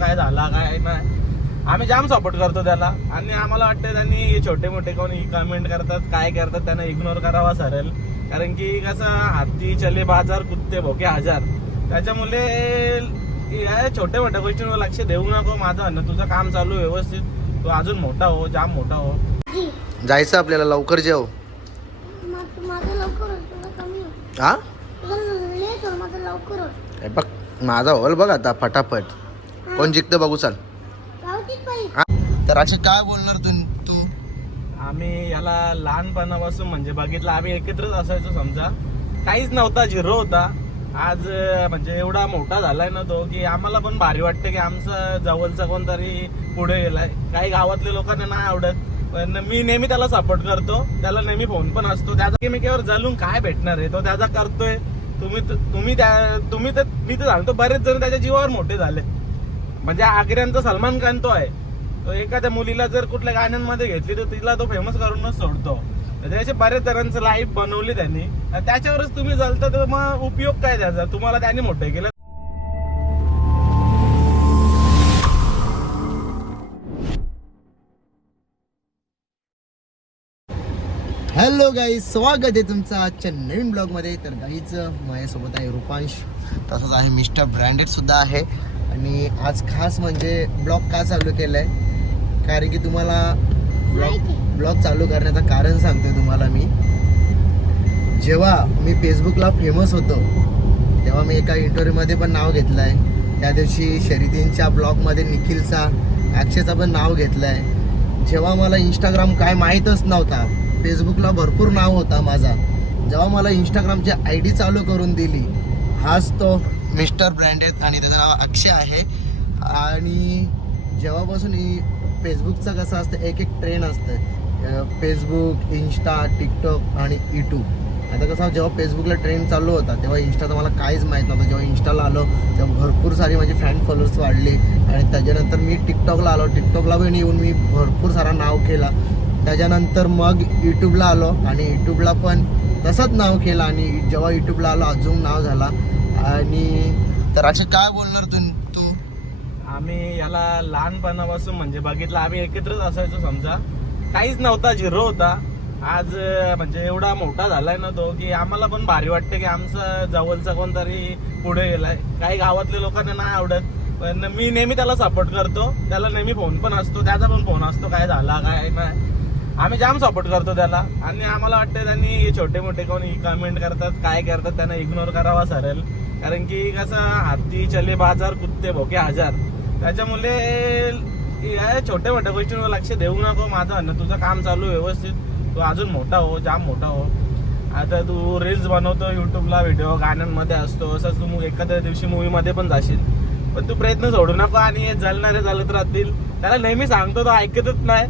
काय झाला काय नाही. आम्ही जाम सपोर्ट करतो त्याला. आणि आम्हाला वाटतं त्यांनी हे छोटे मोठे कोणी कमेंट करतात काय करतात त्यांना इग्नोर करावा सरेल. कारण की कसं हाती चले बाजार कुत्ते भोके हजार. त्याच्यामुळे या छोट्या मोठ्या गोष्टींवर लक्ष देऊ नको माझं म्हणणं. तुझं काम चालू आहे व्यवस्थित. तू अजून मोठा हो जाम मोठा हो. जायचं आपल्याला लवकर जेव. हा? हे बघ माझा हॉल बघ आता फटाफट. कोण जिंकतं बघू चाल? तर असे काय बोलणार तू तू? आम्ही याला लहानपणापासून म्हणजे बघितलं आम्ही एकत्रच असायचो समजा. काहीच नव्हता झिरो होता. आज म्हणजे एवढा मोठा झालाय ना तो की आम्हाला पण भारी वाटतं की आमचा जवळचा कोणतरी पुढे गेलाय. काही गावातल्या लोकांना नाही आवडत. पण मी नेहमी त्याला सपोर्ट करतो. त्याला नेहमी फोन पण असतो. त्याचा गेमिकेवर जलून काय भेटणार आहे? तो त्याचा करतोय. तुम्ही तुम्ही त्या तुम्ही तर मी तर सांगतो बरेच जण त्याच्या जीवावर मोठे झाले. म्हणजे आग्र्यांचा सलमान खान तो आहे. तो एखाद्या मुलीला जर कुठल्या गाण्यांमध्ये घेतली तर तिला तो फेमस करूनच सोडतो. म्हणजे असे बऱ्याच जणांचं लाईफ बनवली त्यांनी. त्याच्यावरच तुम्ही चालता तर मग उपयोग काय त्याचा? तुम्हाला त्यांनी मोठं केलं. हॅलो गाई स्वागत आहे तुमचं आजच्या नवीन ब्लॉगमध्ये तर गाईच माझ्यासोबत आहे रुपांश. तसंच आहे मिस्टर ब्रँडेड सुद्धा आहे. आणि आज खास म्हणजे ब्लॉग का चालू केलं आहे कारण की तुम्हाला ब्लॉग ब्लॉग चालू करण्याचं कारण सांगतो तुम्हाला मी. जेव्हा मी फेसबुकला फेमस होतो तेव्हा मी एका इंटरव्ह्यूमध्ये पण नाव घेतलं आहे त्या दिवशी शर्यतींच्या ब्लॉगमध्ये निखिलचा अक्षयचा पण नाव घेतलं आहे जेव्हा मला इंस्टाग्राम काय माहीतच नव्हता फेसबुकला भरपूर नाव होता माझा. जेव्हा मला इंस्टाग्रामची आय डी चालू करून दिली हाच तो मिस्टर ब्रँडेड आणि त्याचं नाव अक्षय आहे. आणि जेव्हापासून ही फेसबुकचं कसं असतं एक एक ट्रेंड असतं. फेसबुक इंस्टा टिकटॉक आणि यूट्यूब आता कसं जेव्हा फेसबुकला ट्रेंड चालू होता तेव्हा इंस्टाचं मला काहीच माहीत नव्हतं. जेव्हा इंस्टाला आलो तेव्हा भरपूर सारी माझी फॅन फॉलोअर्स वाढले. आणि त्याच्यानंतर मी टिकटॉकला आलो. टिकटॉकला पण येऊन मी भरपूर सारा नाव केला. त्याच्यानंतर मग यूट्यूबला आलो आणि यूट्यूबला पण तसंच नाव केलं. आणि जेव्हा यूट्यूबला आलो अजून नाव झाला. आणि तर अच्छा काय बोलणार तू तू? आम्ही याला लहानपणापासून म्हणजे बघितलं. आम्ही एकत्रच असायचो समजा. काहीच नव्हता झिरो होता. आज म्हणजे एवढा मोठा झालाय ना तो की आम्हाला पण भारी वाटतं की आमचा जवळचा कोणतरी पुढे गेलाय. काही गावातल्या लोकांना नाही आवडत. पण मी नेहमी त्याला सपोर्ट करतो. त्याला नेहमी फोन पण असतो. त्याचा पण फोन असतो. काय झाला काय नाही. आम्ही जाम सपोर्ट करतो त्याला. आणि आम्हाला वाटतं त्यांनी छोटे मोठे कोण कमेंट करतात काय करतात त्यांना इग्नोर करावा सरेल. कारण की कसं हाती चले बाजार कुत्ते भोके हजार. त्याच्यामुळे या छोट्या मोठ्या गोष्टींवर लक्ष देऊ नको माझं ना तुझं काम चालू आहे व्यवस्थित. तू अजून मोठा हो जाम मोठा हो. आता तू रील्स बनवतो युट्यूबला व्हिडिओ गाण्यांमध्ये असतो. असंच तू एखाद्या दिवशी मूवीमध्ये पण जाशील. पण तू प्रयत्न सोडू नको आणि हे जलणारे चालत राहतील. त्याला नेहमी सांगतो तो ऐकतच नाही.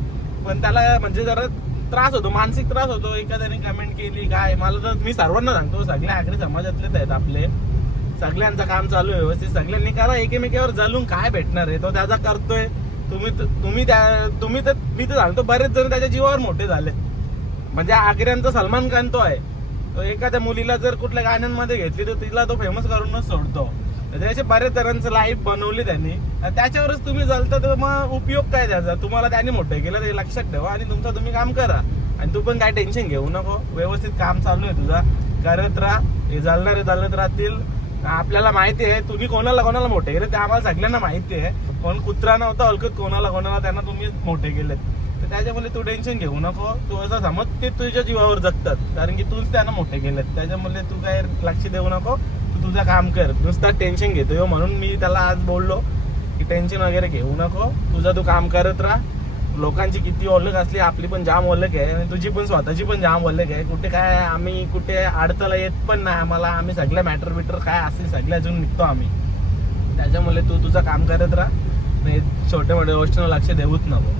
पण त्याला म्हणजे जरा त्रास होतो मानसिक त्रास होतो. एखाद्याने कमेंट केली काय? मला तर मी सर्वांना सांगतो सगळ्या आकडे समाजातलेच आहेत आपले. सगळ्यांचं काम चालू आहे व्यवस्थित. सगळ्यांनी करा एकमेकावर जलून काय भेटणार आहे? तो त्याचा करतोय. तुम्ही तुम्ही त्या तुम्ही तर मी तर सांगतो बरेच जण त्याच्या जीवावर मोठे झाले. म्हणजे आग्र्यांचा सलमान खान तो आहे. तो एखाद्या मुलीला जर कुठल्या गाण्यांमध्ये घेतली तर तिला तो फेमस करूनच सोडतो. असे त्याचे बरेच जणांचं लाईफ बनवली त्यांनी. त्याच्यावरच तुम्ही चालता तर मग उपयोग काय त्याचा? तुम्हाला त्यांनी मोठं केलं ते लक्षात ठेवा आणि तुमचं तुम्ही काम करा. आणि तू पण काय टेन्शन घेऊ नको. व्यवस्थित काम चालू आहे तुझा. करत राहा. हे जालणारे चालत राहतील. आपल्याला माहिती आहे तुम्ही कोणाला कोणाला मोठे केले? ते आम्हाला सगळ्यांना माहिती आहे. कोण कुत्रा नव्हता ओळखत कोणाला कोणाला त्यांना तुम्ही मोठे केलेत. तर त्याच्यामुळे तू टेन्शन घेऊ नको. तू असं समज ते तुझ्या जीवावर जगतात. कारण की तूच त्यांना मोठे केलेत. त्याच्यामुळे तू काय लक्ष देऊ नको. तू तुझं काम कर. नुसता टेन्शन घेतो. म्हणून मी त्याला आज बोललो की टेन्शन वगैरे घेऊ नको. तुझं तू काम करत राहा. लोकांची किती ओळख असली आपली पण जाम ओळख आहे आणि तुझी पण स्वतःची पण जाम ओळख आहे. कुठे काय आम्ही कुठे अडथळा येत पण नाही आम्हाला. आम्ही सगळ्या मॅटर बिटर काय असतील सगळ्या अजून निघतो आम्ही. त्याच्यामुळे तू तुझं काम करत राहा. नाही छोट्या मोठ्या गोष्टींना लक्ष देऊच नको.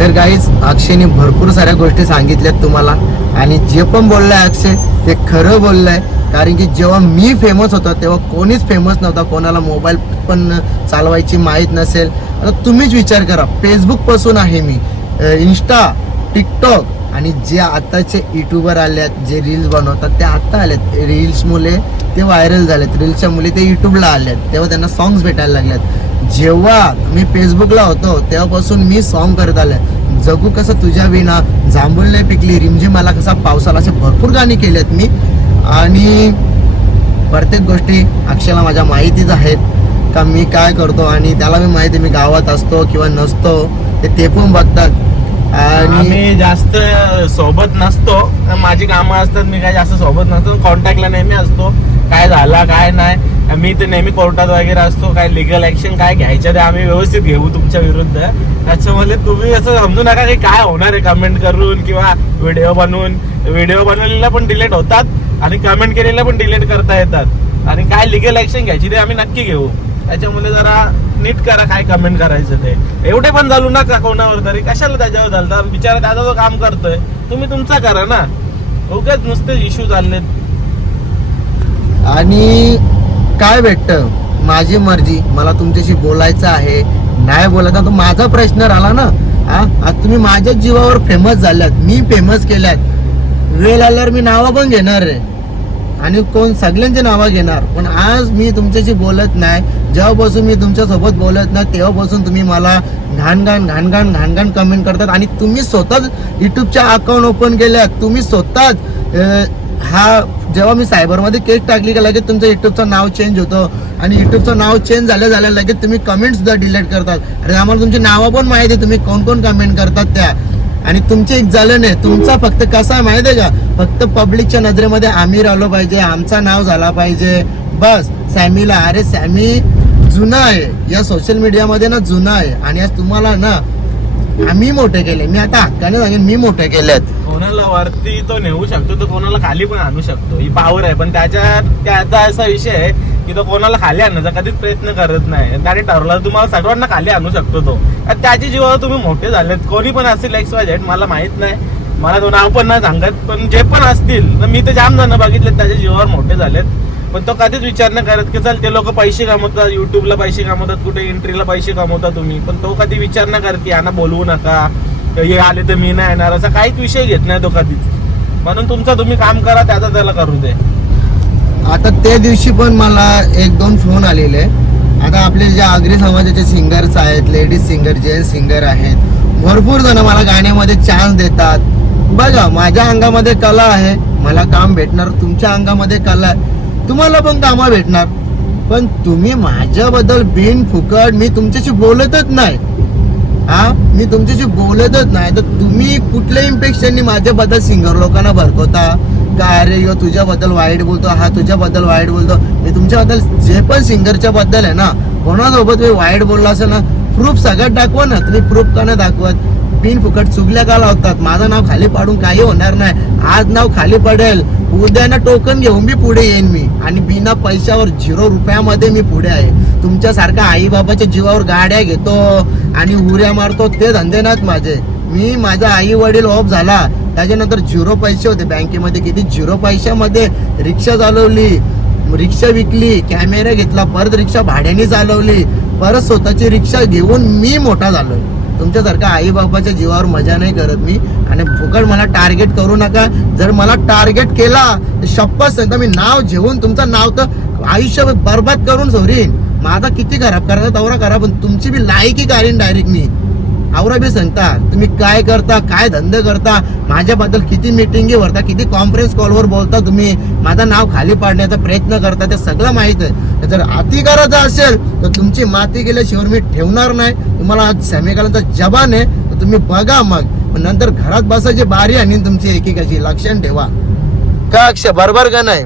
तर काहीच अक्षयने भरपूर साऱ्या गोष्टी सांगितल्यात तुम्हाला. आणि जे पण बोललाय अक्षय ते खरं बोललाय. कारण की जेव्हा मी फेमस होतो तेव्हा कोणीच फेमस नव्हता. कोणाला मोबाईल पण चालवायची माहीत नसेल. आता तुम्हीच विचार करा. फेसबुकपासून आहे मी. इन्स्टा टिकटॉक आणि जे आताचे युट्यूबर आले आहेत जे रील्स बनवतात ते आत्ता आलेत रील्समुळे ते व्हायरल झालेत. रील्सच्या मुले ते युट्यूबला आले आहेत तेव्हा त्यांना सॉंग्स भेटायला लागल्यात. जेव्हा मी फेसबुकला होतो तेव्हापासून मी सॉन्ग करत आलोय. जगू कसं तुझ्या विना जांभूळ नाही पिकली रिमझी मला कसा पावसाला असे भरपूर गाणी केलेत मी. आणि प्रत्येक गोष्टी अक्षयला माझ्या माहितीच आहेत. का मी काय करतो आणि त्याला मी माहिती आहे मी गावात असतो किंवा नसतो ते ते पण बघतात. आणि जास्त सोबत नसतो. माझी कामं असतात मी काय जास्त सोबत नसतो. कॉन्टॅक्टला नेहमी असतो. काय झाला काय नाही. मी तर नेहमी कोर्टात वगैरे असतो. काय लिगल ऍक्शन काय घ्यायचं ते आम्ही व्यवस्थित घेऊ तुमच्या विरुद्ध. त्याच्यामुळे तुम्ही असं समजू नका की काय होणार आहे कमेंट करून किंवा व्हिडिओ बनवून. व्हिडिओ बनवलेला पण डिलीट होतात आणि कमेंट केलेल्या पण डिलीट करता येतात. आणि काय लिगल ऍक्शन घ्यायची ते आम्ही नक्की घेऊ. त्याच्यामुळे जरा नीट करा काय कमेंट करायचं ते. एवढे पण झालू नका कोणावर तरी. कशाला त्याच्यावर झालं बिचारा दादा तो काम करतोय. तुम्ही तुमचा करा ना. ओकेच नुसते इश्यू झाले आणि काय भेटतं? माझी मर्जी. मला तुमच्याशी बोलायचं आहे. नाही बोलायचं तो माझा प्रश्न राहिला ना. हा? आज तुम्ही माझ्याच जीवावर फेमस झाल्यात मी फेमस केल्यात वेळ आल्यावर मी नावं पण घेणार आहे. आणि कोण सगळ्यांची नावं घेणार. पण आज मी तुमच्याशी बोलत नाही. जेव्हापासून मी तुमच्यासोबत बोलत नाही तेव्हापासून तुम्ही मला घाण घाण घाण घाण घाण घाण कमेंट करतात. आणि तुम्ही स्वतःच युट्यूबच्या अकाउंट ओपन केल्यात. तुम्ही स्वतःच हा जेव्हा मी सायबरमध्ये केस टाकली का लगेच तुमचं युट्यूबचं नाव चेंज होतं. आणि युट्यूबचं नाव चेंज झालं झालं लगेच तुम्ही कमेंट सुद्धा डिलीट करतात. आणि आम्हाला तुमची नावं पण माहिती आहे. तुम्ही कोण कोण कमेंट करतात त्या? आणि तुमचे एक झालं नाही. तुमचा फक्त कसा आहे माहिती आहे का? फक्त पब्लिकच्या नजरेमध्ये आम्ही राहिलो पाहिजे आमचा नाव झाला पाहिजे. बस सॅमीला अरे सॅमी जुना आहे. या सोशल मीडियामध्ये ना जुना आहे. आणि आज तुम्हाला ना आम्ही मोठे केले. मी आता हक्काने सांगेन मी मोठे केलेत. कोणाला वरती तो नेऊ शकतो तो कोणाला खाली पण आणू शकतो. ही पावर आहे. पण त्याच्या त्याचा असा विषय आहे की तो कोणाला खाली आणण्याचा कधीच प्रयत्न करत नाही. त्याने ठरवलं तर तुम्हाला सर्वांना खाली आणू शकतो तो. त्याची जीवावर तुम्ही मोठे झालेत. कोणी पण असतील एक्स वाय झेड मला माहीत नाही. मला तो नाव पण नाही सांगत. पण जे पण असतील तर मी तर जाम जण बघितले त्याच्या जीवावर मोठे झालेत. पण तो कधीच विचार नाही करत की चल ते लोक पैसे कमवतात युट्यूबला पैसे कमवतात कुठे एंट्रीला पैसे कमवता तुम्ही. पण तो कधी विचार नाही करत की यांना बोलवू नका हे आले तर मी नाही येणार असा काहीच विषय घेत नाही तो कधीच. म्हणून तुमचं तुम्ही काम करा त्याचा त्याला करू दे. आता त्या दिवशी पण मला एक दोन फोन आलेले. आता आपले जे आगरी समाजाचे सिंगर्स आहेत लेडीज सिंगर जेंट्स सिंगर आहेत भरपूर जण मला गाण्यामध्ये चान्स देतात. बघा माझ्या अंगामध्ये कला आहे. मला काम भेटणार तुमच्या अंगामध्ये कला आहे. तुम्हाला पण कामं भेटणार. पण तुम्ही माझ्याबद्दल बिन फुकट मी तुमच्याशी बोलतच नाही. हा? मी तुमच्याशी बोलतच नाही. तर तुम्ही कुठल्या इम्पेक्शननी माझ्याबद्दल सिंगर लोकांना भरकवता का अरे यो तुझ्याबद्दल वाईट बोलतो हा तुझ्याबद्दल वाईट बोलतो. मी तुमच्याबद्दल जे पण सिंगरच्या बद्दल आहे ना कोणासोबत मी वाईट बोलला असेल ना प्रूफ सगळ्यात दाखवा ना तुम्ही प्रूफ का नाही दाखवत? बिन फुकट चुगल्या का लावतात? माझं नाव खाली पाडून काही होणार नाही. आज नाव खाली पडेल. उद्या ना टोकन घेऊन मी पुढे येईन मी. आणि बिना पैशावर झिरो रुपयामध्ये मी पुढे आहे. तुमच्यासारख्या आई बाबाच्या जीवावर गाड्या घेतो आणि उऱ्या मारतो ते धंदे नाहीत माझे. मी माझा आई वडील ऑफ झाला. त्याच्यानंतर झिरो पैसे होते बँकेमध्ये किती? झिरो पैशामध्ये रिक्षा चालवली रिक्षा विकली कॅमेरा घेतला परत रिक्षा भाड्याने चालवली परत स्वतःची रिक्षा घेऊन मी मोठा झालो तुमच्यासारखा आई बाबाच्या जीवावर मजा नाही करत मी. आणि फुकट मला टार्गेट करू नका. जर मला टार्गेट केला तर शप्पच सांगता मी नाव घेऊन तुमचं नाव तर आयुष्य बरबाद करून सोरीन माझा किती खराब करायचा दौरा करा पण तुमची बी लायकी काढीन डायरेक्ट मी. आवरा बी सांगता तुम्ही काय करता काय धंदे करता माझ्याबद्दल किती मिटिंगी भरता किती कॉन्फरन्स कॉलवर बोलता तुम्ही माझं नाव खाली पाडण्याचा प्रयत्न करता ते सगळं माहीत आहे. जर अति करायचं असेल तर तुमची माती गेल्याशिवाय मी ठेवणार नाही. तुम्हाला आज सॅमिकालांचा जबान आहे तर तुम्ही बघा मग. नंतर घरात बसायची बारी आणि तुमची एकेकाची लक्षण ठेवा. का अक्षय बरोबर का नाही?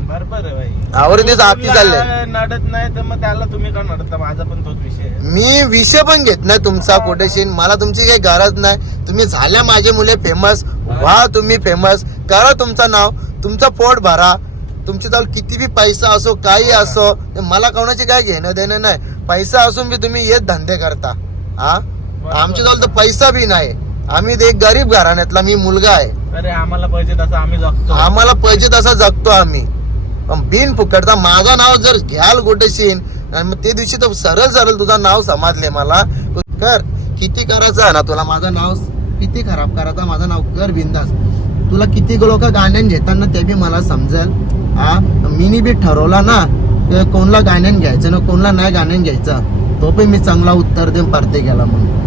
आवडतीच आती चाललंय. नडत नाही तर मग त्याला तुम्ही का नडता माझा पण तोच विषय आहे. मी विषय पण घेत नाही तुमचा कोटेशीन मला तुमची काही गरज नाही. तुम्ही झाल्या माझे मुले फेमस व्हा तुम्ही फेमस करा तुमचं नाव. तुमचं पोट भरा. तुमच्या जवळ किती बी पैसा असो काही असो ते मला कोणाचे काय घेणं देणं नाही. पैसा असून बी तुम्ही हेच धंदे करता. हा? आमच्या जवळ तर पैसा बी नाही. आम्ही ते एक गरीब घराण्यातला मी मुलगा आहे. अरे आम्हाला पाहिजे तसं आम्ही जगतो. आम्हाला पाहिजे तसा जगतो आम्ही. बिन फुकटचा माझं नाव जर घ्याल गोटेशीन आणि मग ते दिवशी तर सरळ सरळ तुझं नाव समजले मला. कर किती करायचं आहे ना तुला? माझं नाव किती खराब करायचं माझं नाव कर बिंदास. तुला किती लोक गाण्यान घेताना ते बी मला समजेल. हा मीनी बी ठरवला ना कोणला गाण्यान घ्यायचं ना कोणला नाही गाण्यान घ्यायचं. तो पण मी चांगला उत्तर देऊन परते गेला म्हणून.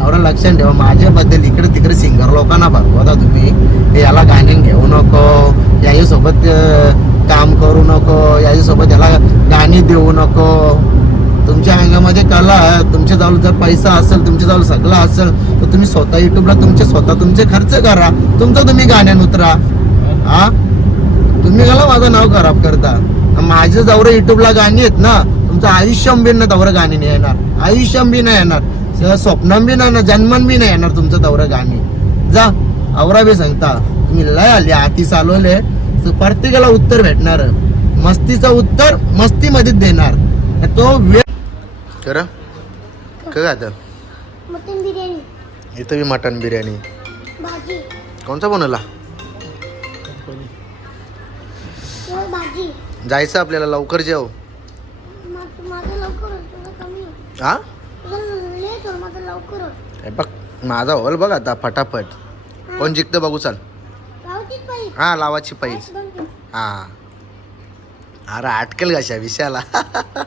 एवढं लक्षात ठेवा. माझ्याबद्दल इकडे तिकडे सिंगर लोकांना भरवता तुम्ही. याला गाणे घेऊ नको. याच्यासोबत काम करू नको. याच्यासोबत याला गाणी देऊ नको. तुमच्या अंगामध्ये कला तुमच्याजवळ तुमच्या जवळ जर पैसा असेल तुमच्या जवळ सगळं असेल तर तुम्ही स्वतः युट्यूबला तुमचे स्वतः तुमचे खर्च करा. तुमचं तुम्ही गाण्यान उतरा. हा? तुम्ही गेला माझं नाव खराब करता. माझं जवळ युट्यूबला गाणी आहेत ना तुमचं आयुष्यम बी ना दौरं गाणी नाही येणार. आयुष्यम बी नाही येणार. स- स्वप्नम बी नाही ना जन्मन बी नाही येणार तुमचं दौरं गाणी. जा आवरा बी सांगता. तुम्ही लय आले हाती चालवले. तर प्रत्येकाला उत्तर भेटणार. मस्तीचं उत्तर मस्तीमध्येच देणार. आणि तो वेळ खरं काय आता. मटन बिर्याणी. इथं बी मटन बिर्याणी. भाजी. कोणता बनवला? जायचं आपल्याला लवकर जेव. हा लवकर हे बघ माझा होल बघ आता फटाफट. कोण जिंकतं बघू चाल. हा लावाची पाहिजे हा. अरे अटकेल कशा विषयाला